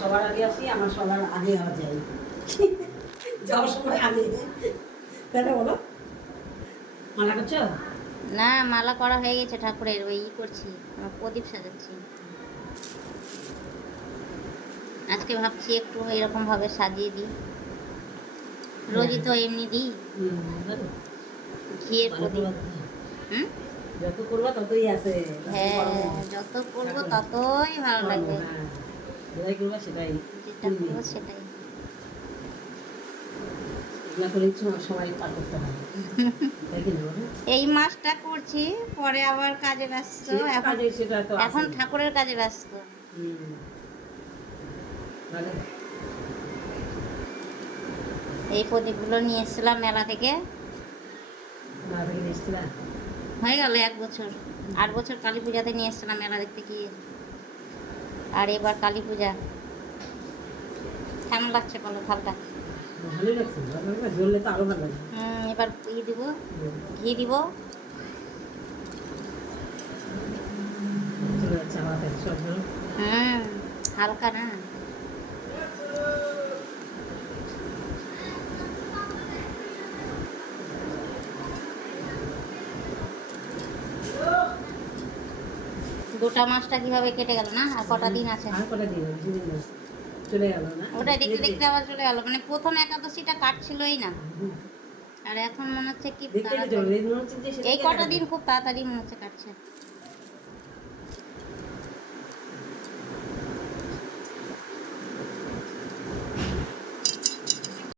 সবার আগে আসি, আমার সবার আগে যাই, যাওয়ার সময় আগে। তাই না বলো? মালা করছো? না, মালা করা হয়ে গেছে ঠাকুরের, ওই করছি, প্রদীপ সাজাচ্ছি। আজকে ভাবছি একটু এরকম ভাবে সাজিয়ে দিই, রোজই তো এমনি দিই ঘিয়ের প্রদীপ। হুম, যত করবো ততই আছে। হ্যাঁ, যত করবো ততই ভালো লাগবে, যেটাই করবো সেটাই, যেটা করবো সেটাই। এগুলা করে সবাই পার করতে হয়, তাই কি না বলো? এই মাসটা করছি, পরে আবার কাজে ব্যস্ত। এখন সেটা তো এখন ঠাকুরের কাজে ব্যস্ত। মানে এই প্রদীপগুলো নিয়ে এসেছিলাম মেলা থেকে, হয়ে গেল 1 বছর। 8 বছর কালী পূজাতে নিয়ে এসেছিলাম মেলা দেখতে গিয়ে, আর এবার কালী পূজা। কেমন লাগছে বলো থালটা? ভালোই লাগছে, জ্বললে তো আরো ভালো লাগে। এবার দিব, ঘি দিব। চলে যাচ্ছে আমার হাতে সব। হালকা না, গোটা মাসটা কিভাবে কেটে গেল না, আর কটা দিন আছে? আর কটা দিন, 2 দিন চলে গেল না? ওটা দেখতে দেখতে আবার চলে গেল, মানে প্রথম একাদশীটা কাটছিলই না, আর এখন মনে হচ্ছে কি দেখতে চলে, এই কটা দিন খুব তাড়াতাড়ি মনে হচ্ছে কাটছে।